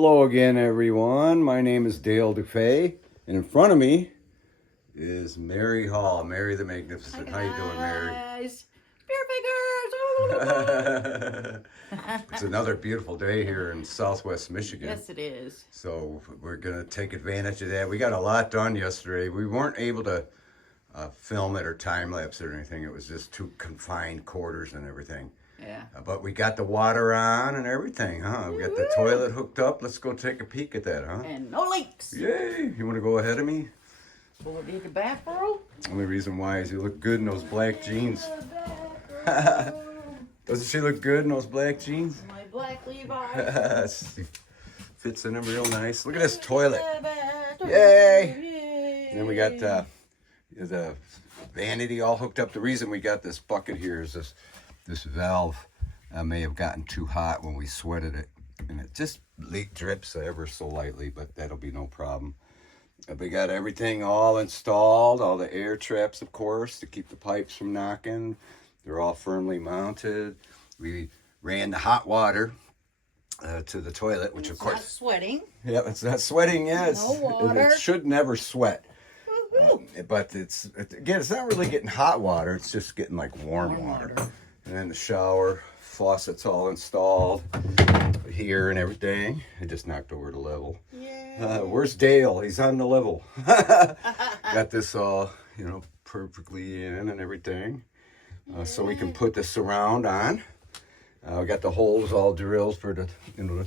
Hello again, everyone. My name is Dale DuFay, and in front of me is Mary Hall, Mary the Magnificent. How you doing, Mary? Beer fingers! It's another beautiful day here in Southwest Michigan. Yes, it is. So we're gonna take advantage of that. We got a lot done yesterday. We weren't able to film it or time lapse or anything. It was just two confined quarters and everything. Yeah. But we got the water on and everything, huh? We got the toilet hooked up. Let's go take a peek at that, huh? And no leaks. Yay! You want to go ahead of me? Will it be the bathroom? The only reason why is you look good in those black jeans. Doesn't she look good in those black jeans? My black Levi's. Fits in them real nice. Look at this toilet. Yay! And then we got the vanity all hooked up. The reason we got this bucket here is this valve may have gotten too hot when we sweated it, and it just drips ever so lightly, but that'll be no problem. We got everything all installed, all the air traps, of course, to keep the pipes from knocking. They're all firmly mounted. We ran the hot water to the toilet, which of course... It's not sweating. Yeah, it's not sweating, yeah. No water. It should never sweat. But it's not really getting hot water. It's just getting like warm water. And then the shower faucet's all installed here and everything. I just knocked over the level. Yeah. Where's Dale? He's on the level. Got this all, perfectly in and everything. So we can put the surround on. We got the holes all drilled for the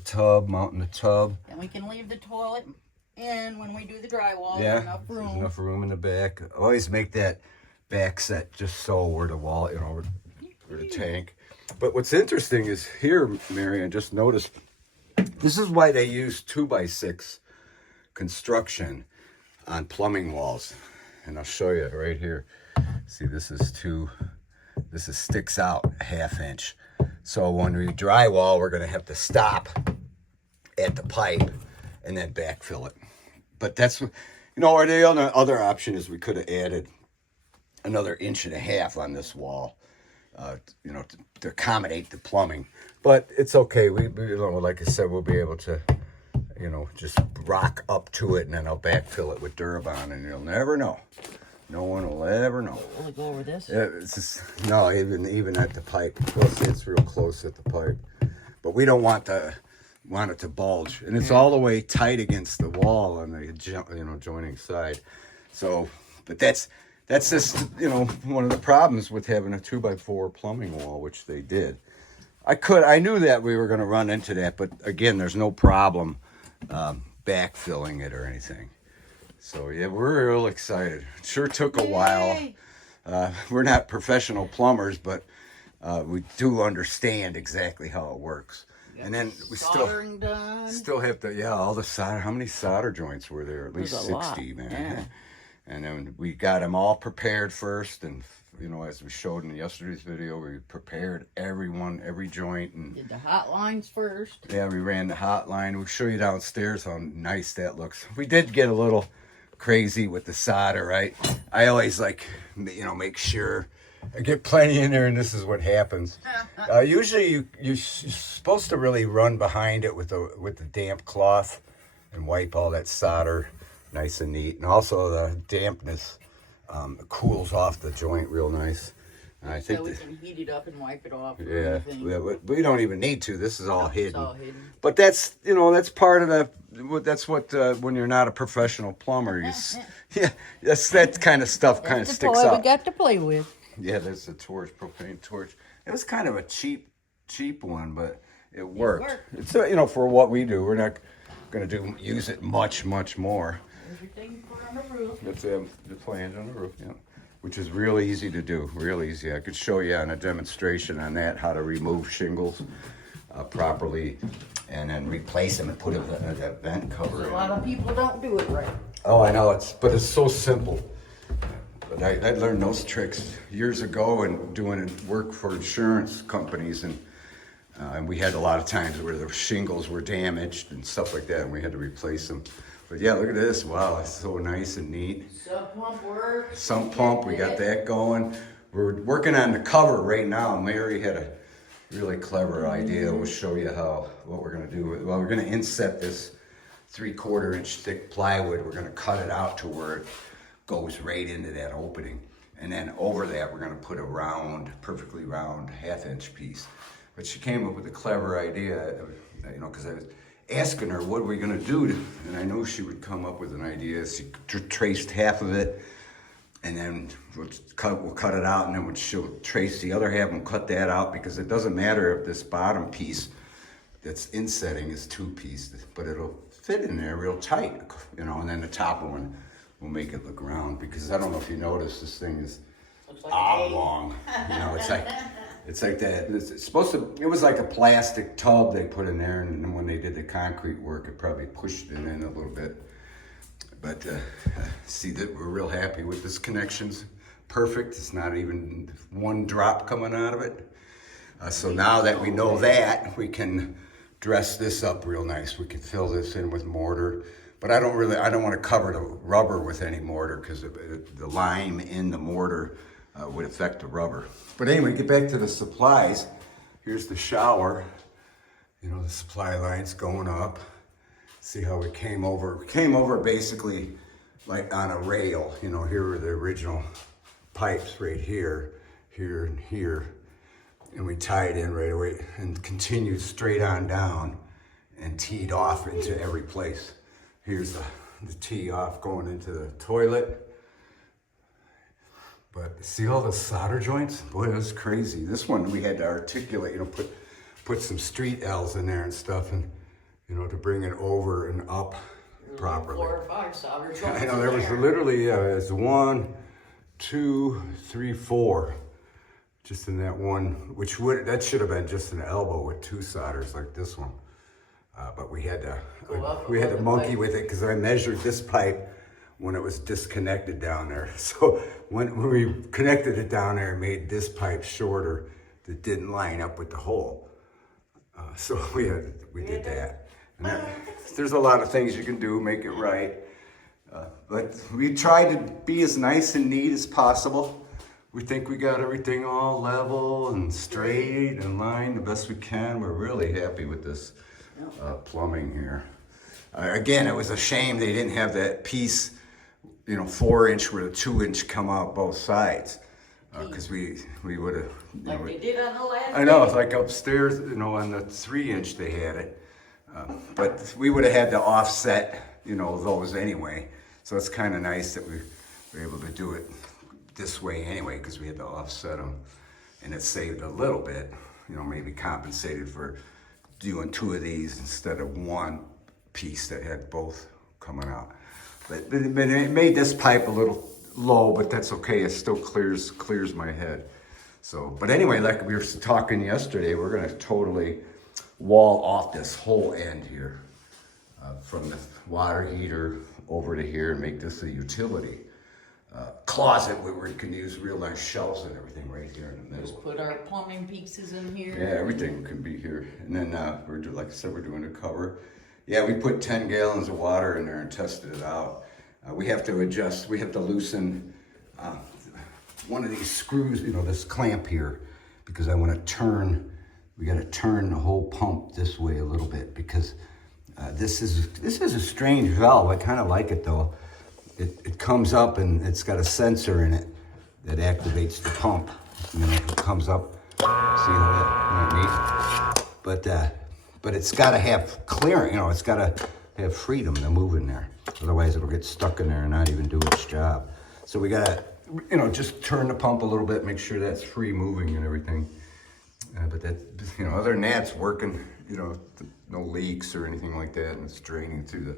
tub, mounting the tub. And we can leave the toilet in when we do the drywall. Yeah, Enough room. there's enough room in the back. Always make that back set just so where the wall, where the tank. But what's interesting is here, Mary, I just noticed, this is why they use 2x6 construction on plumbing walls. And I'll show you right here. See, this sticks out a 1/2 inch. So when we drywall, we're going to have to stop at the pipe and then backfill it. But that's, or the other option is we could have added another 1.5 inches on this wall, to accommodate the plumbing. But it's okay. We like I said, we'll be able to, just rock up to it, and then I'll backfill it with Durabond, and you'll never know. No one will ever know. Will it go over this? Yeah, it's just, no, even at the pipe. Well, see, it's real close at the pipe. But we don't want it to bulge. And it's all the way tight against the wall on the joining side. So, but that's just, one of the problems with having a 2x4 plumbing wall, which they did. I knew that we were going to run into that, but again, there's no problem backfilling it or anything. So yeah, we're real excited. It sure took a while. We're not professional plumbers, but we do understand exactly how it works. And then we still have to, all the solder. How many solder joints were there? At least 60, lot. Man. Yeah. And then we got them all prepared first, and as we showed in yesterday's video, we prepared every joint, and did the hot lines first. Yeah, we ran the hot line. We'll show you downstairs how nice that looks. We did get a little crazy with the solder, right? I always make sure I get plenty in there, and this is what happens. Usually you're supposed to really run behind it with the damp cloth and wipe all that solder nice and neat. And also the dampness cools off the joint real nice. And I think so we can heat it up and wipe it off. Yeah, but we don't even need to. This is all hidden. It's all hidden. But that's part of that's what when you're not a professional plumber, that's that kind of stuff kind of sticks out. We got to play with. Yeah, there's a propane torch. It was kind of a cheap one, but it worked. It's for what we do. We're not going to use it much more. Everything put on the roof. That's the flange on the roof, yeah. Which is real easy to do, real easy. I could show you on a demonstration on that, how to remove shingles properly and then replace them and put a vent cover in. A lot of people don't do it right. Oh, I know, but it's so simple. But I learned those tricks years ago and doing work for insurance companies, and we had a lot of times where the shingles were damaged and stuff like that, and we had to replace them. But yeah, look at this. Wow, it's so nice and neat. Sump pump works. Sump pump, we got that going. We're working on the cover right now. Mary had really clever idea. We'll show you what we're gonna do. Well, we're gonna inset this 3/4 inch thick plywood. We're gonna cut it out to where it goes right into that opening. And then over that, we're gonna put a round, perfectly round 1/2 inch piece. But she came up with a clever idea, you know, because I was asking her, what are we gonna do? And I knew she would come up with an idea. She traced half of it, and then we'll cut it out, and then she'll trace the other half and cut that out, because it doesn't matter if this bottom piece that's insetting is 2-piece, but it'll fit in there real tight, you know, and then the top one will make it look round, because I don't know if you noticed, this thing is oblong, you know, it's like that. It's supposed to, it was like a plastic tub they put in there, and then when they did the concrete work, it probably pushed it in a little bit. But see that we're real happy with this connection's perfect. It's not even one drop coming out of it. So now that we know that, we can dress this up real nice. We can fill this in with mortar. But I don't want to cover the rubber with any mortar, because the lime in the mortar would affect the rubber. But anyway, get back to the supplies. Here's the shower. You know, the supply line's going up. See how we came over. We came over basically like on a rail. You know, here were the original pipes right here, here, and here. And we tied in right away and continued straight on down and teed off into every place. Here's the tee off going into the toilet. But see all the solder joints? Boy, that was crazy. This one we had to articulate, you know, put some street L's in there and stuff, and you know, to bring it over and up properly. 4 or 5 solder joints. I know, there was literally, it's 1, 2, 3, 4. Just in that one, that should have been just an elbow with 2 solders like this one. But we had to monkey with it, because I measured this pipe when it was disconnected down there. So when we connected it down there, it made this pipe shorter that didn't line up with the hole. So we did that. And there's a lot of things you can do, make it right. But we tried to be as nice and neat as possible. We think we got everything all level and straight and lined the best we can. We're really happy with this plumbing here. Again, it was a shame they didn't have that piece, you know, 4-inch where the 2-inch come out both sides. Because we would have, like they did on the last I know, it's like upstairs, you know, on the 3-inch they had it. But we would have had to offset, you know, those anyway. So it's kind of nice that we were able to do it this way anyway, because we had to offset them. And it saved a little bit, you know, maybe compensated for doing 2 of these instead of 1 piece that had both coming out. But it made this pipe a little low, but that's okay. It still clears my head. So, but anyway, like we were talking yesterday, we're gonna totally wall off this whole end here, from the water heater over to here, and make this a utility closet where we can use real nice shelves and everything right here in the middle. Just put our plumbing pieces in here. Yeah, everything can be here. And then like I said, we're doing a cover. Yeah, we put 10 gallons of water in there and tested it out. We have to adjust, we have to loosen one of these screws, you know, this clamp here, because I want to turn, we got to turn the whole pump this way a little bit, because this is a strange valve. I kind of like it though. It comes up and it's got a sensor in it that activates the pump. And then it comes up, see how that, isn't that neat? But it's got to have clearance, you know, it's got to have freedom to move in there. Otherwise it'll get stuck in there and not even do its job. So we got to, you know, just turn the pump a little bit, make sure that's free moving and everything. But that, you know, other than that, it's working, you know, no leaks or anything like that, and it's draining through the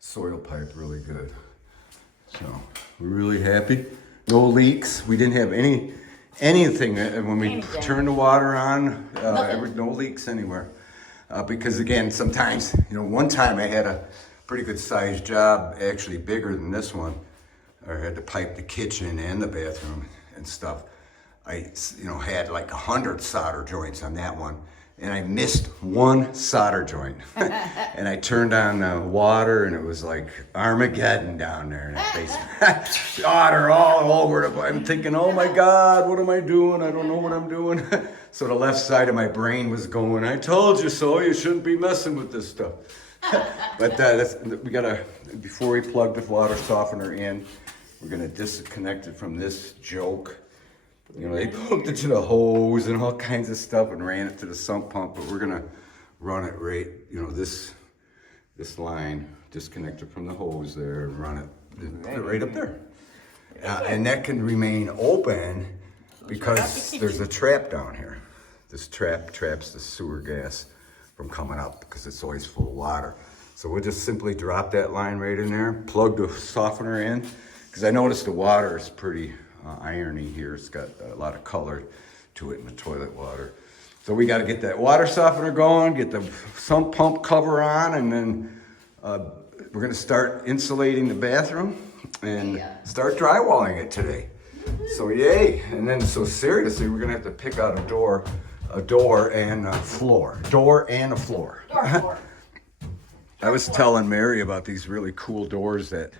soil pipe really good. So we're really happy. No leaks. We didn't have anything when we turned the water on. No leaks anywhere. Because again, sometimes, you know, one time I had a pretty good sized job, actually bigger than this one. I had to pipe the kitchen and the bathroom and stuff. I, you know, had like 100 solder joints on that one, and I missed one solder joint. And I turned on the water, and it was like Armageddon down there in that basement. Solder all over the place. I'm thinking, oh my God, what am I doing? I don't know what I'm doing. So the left side of my brain was going, I told you so, you shouldn't be messing with this stuff. But we gotta, before we plug the water softener in, we're gonna disconnect it from this joke. You know, they hooked it to the hose and all kinds of stuff and ran it to the sump pump, but we're gonna run it right, you know, this line, disconnect it from the hose there and run it, put it right up there. And that can remain open because there's a trap down here. This trap traps the sewer gas from coming up because it's always full of water. So we'll just simply drop that line right in there, plug the softener in, because I noticed the water is pretty irony here. It's got a lot of color to it in the toilet water. So we got to get that water softener going, get the sump pump cover on, and then we're going to start insulating the bathroom and start drywalling it today. So yay. And then, so seriously, we're going to have to pick out a door and a floor. Door and a floor. Floor. I was telling Mary about these really cool doors that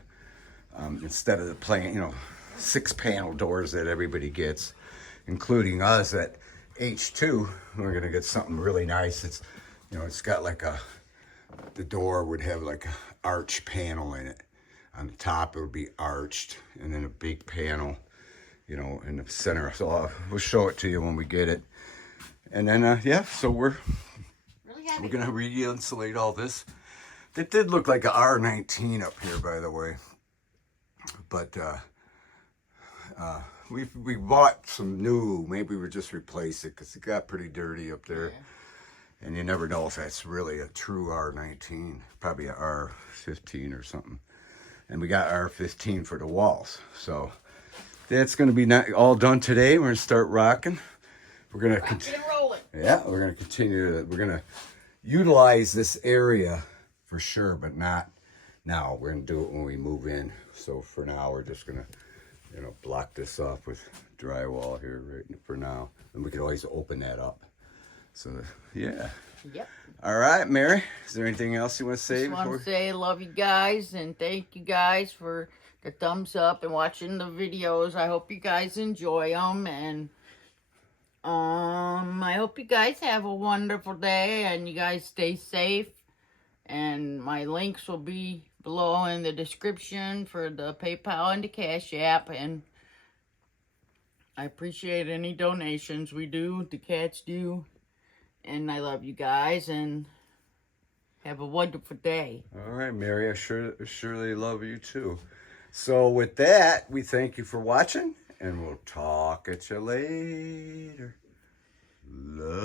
instead of the plain, you know, 6-panel doors that everybody gets, including us at H2, we're gonna get something really nice. It's, you know, it's got like the door would have like a arch panel in it. On the top it would be arched, and then a big panel, you know, in the center. So we'll show it to you when we get it. And then yeah, so we're gonna re-insulate all this. It did look like a R19 up here, by the way, but we bought some new. Maybe we'll just replace it because it got pretty dirty up there. Yeah. And you never know if that's really a true R19, probably a R15 or something. And we got R15 for the walls. So that's going to be all done today. We're going to start rocking. We're going to continue. Yeah, we're going to continue. We're going to utilize this area for sure, but not now. We're going to do it when we move in. So for now, we're just going to, you know, block this off with drywall here right for now. And we can always open that up. So, yeah. Yep. All right, Mary. Is there anything else you want to say? I want to say I love you guys and thank you guys for the thumbs up and watching the videos. I hope you guys enjoy them, and I hope you guys have a wonderful day and you guys stay safe. And my links will be below in the description for the PayPal and the Cash App. And I appreciate any donations we do, the cats do. And I love you guys, and have a wonderful day. All right, Mary, I surely love you too. So with that, we thank you for watching, and we'll talk at you later. Love.